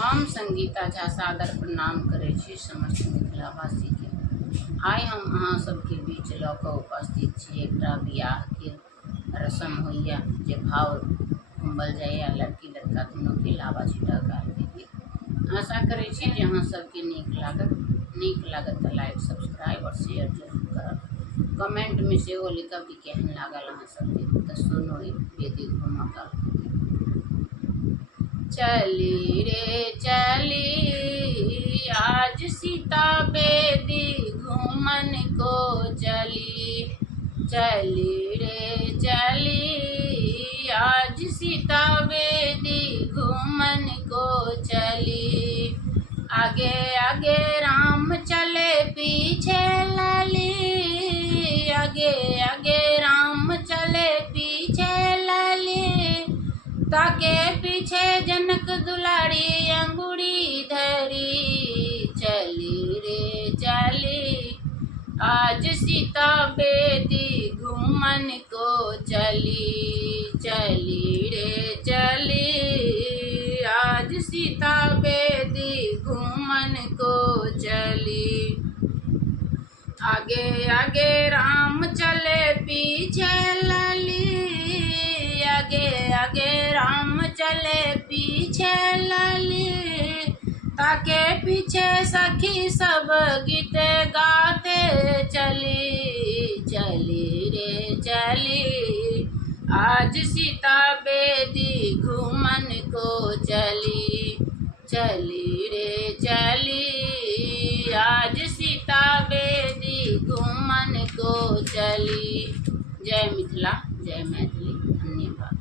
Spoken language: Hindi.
हम संगीता झा सादर प्रणाम करै छी समस्त मिथिलावासी के। आइ हम अहाँ सबके बीच लऽ कऽ उपस्थित छी एकटा बियाहके रस्म होइए जे भाव घुमल जाइए लड़की लड़का दुनू के लावा छिटा गारके गीत। आशा करै छी जे अहाँ सबके नीक लागत तऽ लाइक सब्सक्राइब और शेयर जरूर करब। कमेंट में सेहो लिखब कि केहन लागल अहाँ सबके। तऽ सुनू वेदी घूमऽ। चली रे चली आज सीता बेदी घूमन को चली। चली रे चली आज सीता बेदी घूमन को चली। आगे आगे राम चले पीछे लली। आगे आगे राम चले पीछे लली। ताके पीछे जनक दुलारी अंगूरी धरी। चली रे चली आज सीता बेदी घूमन को चली। चली रे चली आज सीता बेदी घूमन को चली। आगे आगे राम चले पीछे लली। आगे आगे राम चले पीछे लली। ताके पीछे सखी सब गीत गाते चली। चली रे चली आज सीता बेदी घूमन को चली। चली रे चली आज सीता बेदी घूमन को चली। जय मिथिला, जय मैथिली। धन्यवाद।